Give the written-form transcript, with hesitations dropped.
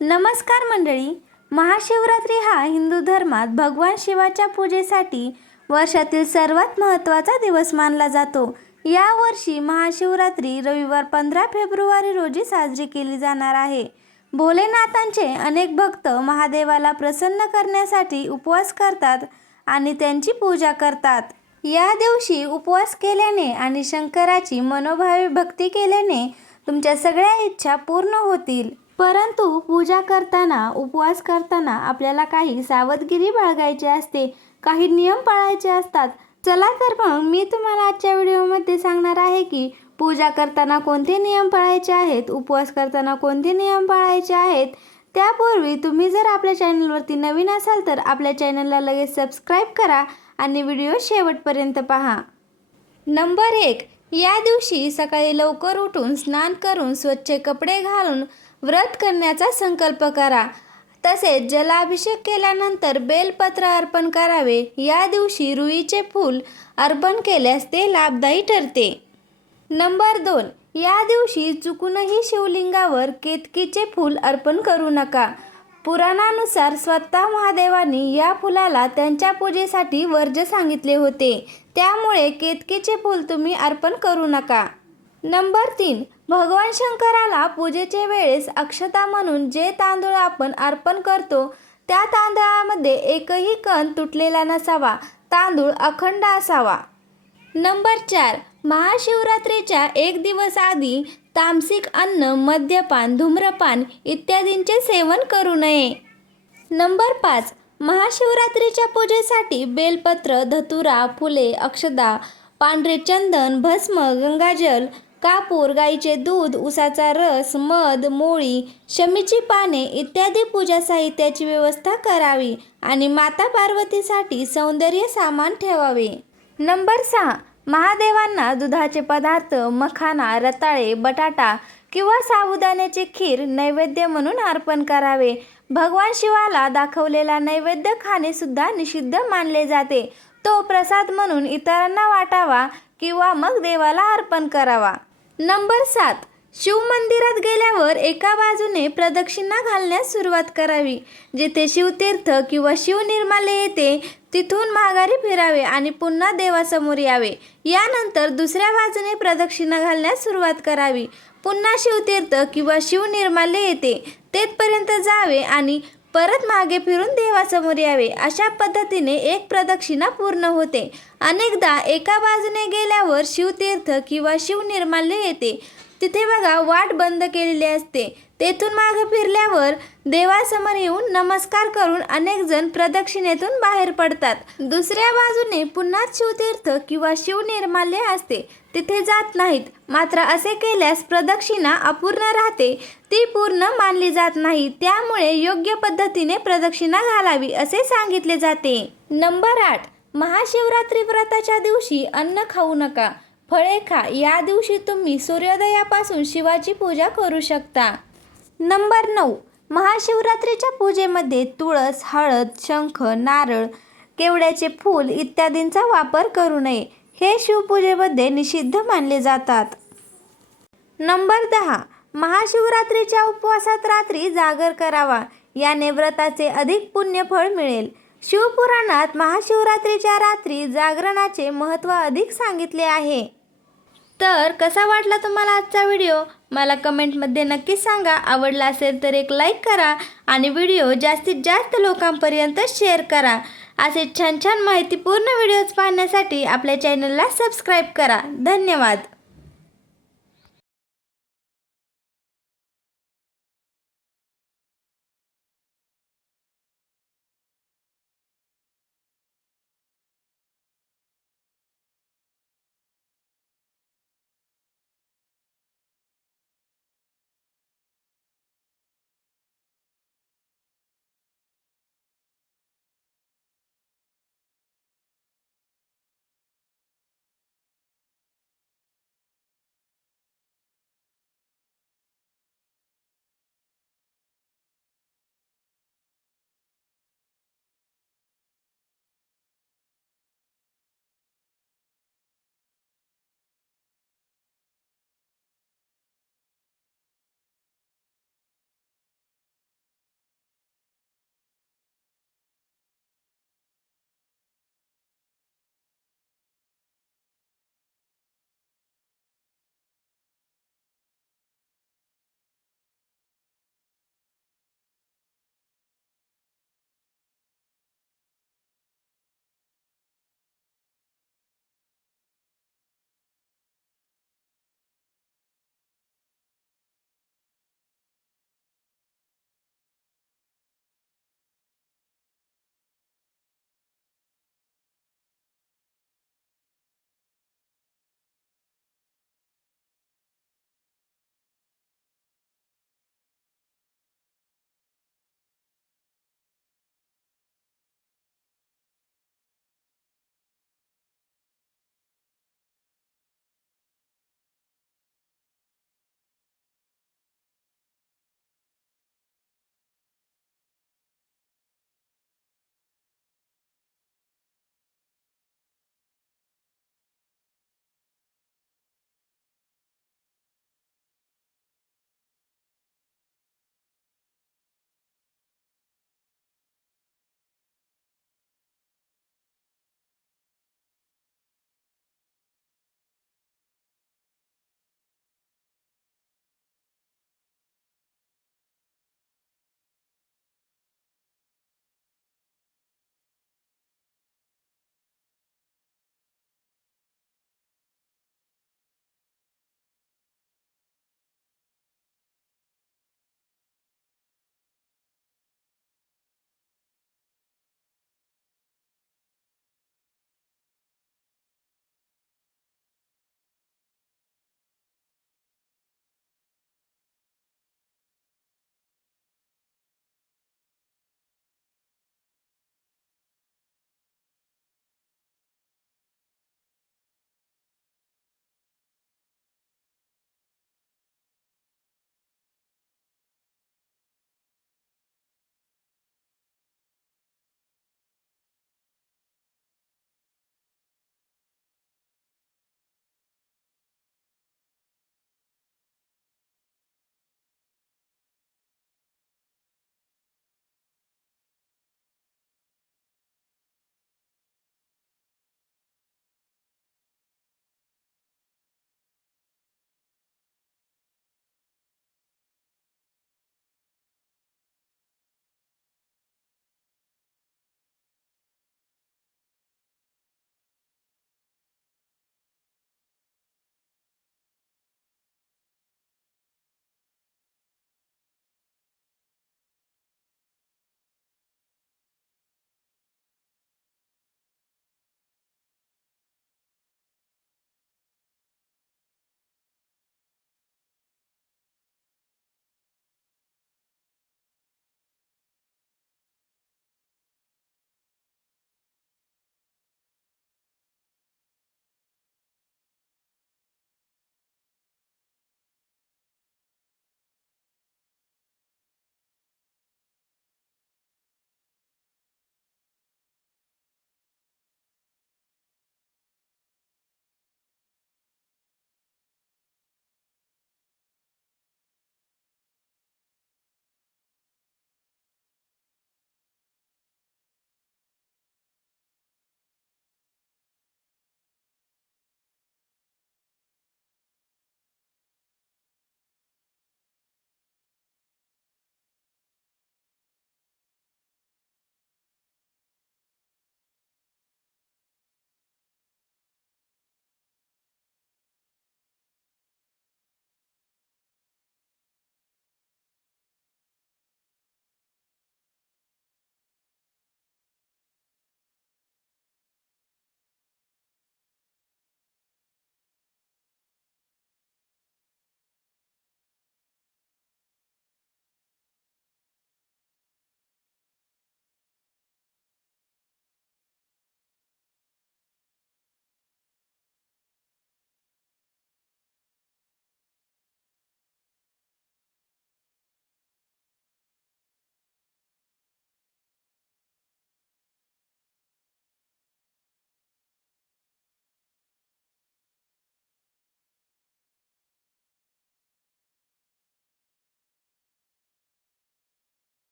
नमस्कार मंडळी, महाशिवरात्री हा हिंदू धर्मात भगवान शिवाच्या पूजेसाठी वर्षातील सर्वात महत्त्वाचा दिवस मानला जातो। या वर्षी महाशिवरात्री रविवार 15 फेब्रुवारी रोजी साजरी केली जाणार आहे। भोलेनाथांचे अनेक भक्त महादेवाला प्रसन्न करण्यासाठी उपवास करतात आणि त्यांची पूजा करतात। या दिवशी उपवास केल्याने आणि शंकराची मनोभावे भक्ती केल्याने तुमच्या सगळ्या इच्छा पूर्ण होतील। परंतु पूजा करताना, उपवास करताना आपल्याला काही सावधगिरी बाळगायची असते, काही नियम पाळायचे असतात। चला तर मग मी तुम्हाला आजच्या व्हिडिओमध्ये सांगणार आहे की पूजा करताना कोणते नियम पाळायचे आहेत, उपवास करताना कोणते नियम पाळायचे आहेत। त्यापूर्वी तुम्ही जर आपल्या चॅनलवरती नवीन असाल तर आपल्या चॅनलला लगेच सबस्क्राईब करा आणि व्हिडिओ शेवटपर्यंत पहा। नंबर 1, या दिवशी सकाळी लवकर उठून स्नान करून स्वच्छ कपडे घालून व्रत करण्याचा संकल्प करा। तसेच जलाभिषेक केल्यानंतर बेलपत्र अर्पण करावे। या दिवशी रुईचे फूल अर्पण केल्यास ते लाभदायी ठरते। नंबर 2, या दिवशी चुकूनही शिवलिंगावर केतकीचे फूल अर्पण करू नका। पुराणानुसार स्वतः महादेवांनी या फुलाला त्यांच्या पूजेसाठी वर्ज्य सांगितले होते, त्यामुळे केतकीचे फूल तुम्ही अर्पण करू नका। नंबर 3, भगवान शंकराला पूजेचे वेळेस अक्षता म्हणून जे तांदूळ आपण अर्पण करतो त्या तांदळामध्ये एकही कण तुटलेला नसावा, तांदूळ अखंड असावा। नंबर 4, महाशिवरात्रीच्या एक दिवस आधी तामसिक अन्न, मद्यपान, धूम्रपान इत्यादींचे सेवन करू नये। नंबर 5, महाशिवरात्रीच्या पूजेसाठी बेलपत्र, धतुरा, फुले, अक्षता, पांढरे चंदन, भस्म, गंगाजल, कापूर, गाईचे दूध, उसाचा रस, मध, मोळी, शमीची पाने इत्यादी पूजा साहित्याची व्यवस्था करावी आणि माता पार्वतीसाठी सौंदर्य सामान ठेवावे। नंबर 6, महादेवांना दुधाचे पदार्थ, मखाना, रताळे, बटाटा किंवा साबुदाण्याची खीर नैवेद्य म्हणून अर्पण करावे। भगवान शिवाला दाखवलेला नैवेद्य खाणे सुद्धा निषिद्ध मानले जाते। तो प्रसाद म्हणून इतरांना वाटावा किंवा मग देवाला अर्पण करावा। नंबर 7, शिव मंदिरात गेल्यावर एका बाजूने प्रदक्षिणा घालण्यास सुरुवात करावी। जिथे शिवतीर्थ किंवा शिवनिर्माल्य येते तिथून माघारी फिरावे आणि पुन्हा देवासमोर यावे। यानंतर दुसऱ्या बाजूने प्रदक्षिणा घालण्यास सुरुवात करावी। पुन्हा शिवतीर्थ किंवा शिवनिर्माल्य येते तेथपर्यंत जावे आणि परत मागे फिरून देवासमोर यावे। अशा पद्धतीने एक प्रदक्षिणा पूर्ण होते। अनेकदा एका बाजूने गेल्यावर शिवतीर्थ किंवा शिवनिर्माल्य येते, तिथे बघा वाट बंद केलेली असते। तेथून मागे फिरल्यावर देवासमोर येऊन नमस्कार करून अनेक जण प्रदक्षिणेतून बाहेर पडतात। दुसऱ्या बाजूने पुन्हा शिवतीर्थ किंवा शिवनिर्माल्य असते, तिथे जात नाहीत। मात्र असे केल्यास प्रदक्षिणा अपूर्ण राहते, ती पूर्ण मानली जात नाही। त्यामुळे योग्य पद्धतीने प्रदक्षिणा घालावी असे सांगितले जाते। नंबर 8, महाशिवरात्री व्रताच्या दिवशी अन्न खाऊ नका, फळे खा। या दिवशी तुम्ही सूर्योदयापासून शिवाची पूजा करू शकता। नंबर 9, महाशिवरात्रीच्या पूजेमध्ये तुळस, हळद, शंख, नारळ, केवड्याचे फूल इत्यादींचा वापर करू नये, हे शिवपूजेमध्ये निषिद्ध मानले जातात। नंबर 10, महाशिवरात्रीच्या उपवासात रात्री जागर करावा, याने व्रताचे अधिक पुण्यफळ मिळेल। शिवपुराणात महाशिवरात्रीच्या रात्री जागरणाचे महत्त्व अधिक सांगितले आहे। तर कसा वाटला तुम्हाला आजचा व्हिडिओ? मला कमेंटमध्ये नक्की सांगा। आवडला असेल तर एक लाईक करा आणि व्हिडिओ जास्तीत जास्त लोकांपर्यंत शेअर करा। असे छान छान माहितीपूर्ण व्हिडिओज पाहण्यासाठी आपल्या चॅनलला सबस्क्राईब करा। धन्यवाद।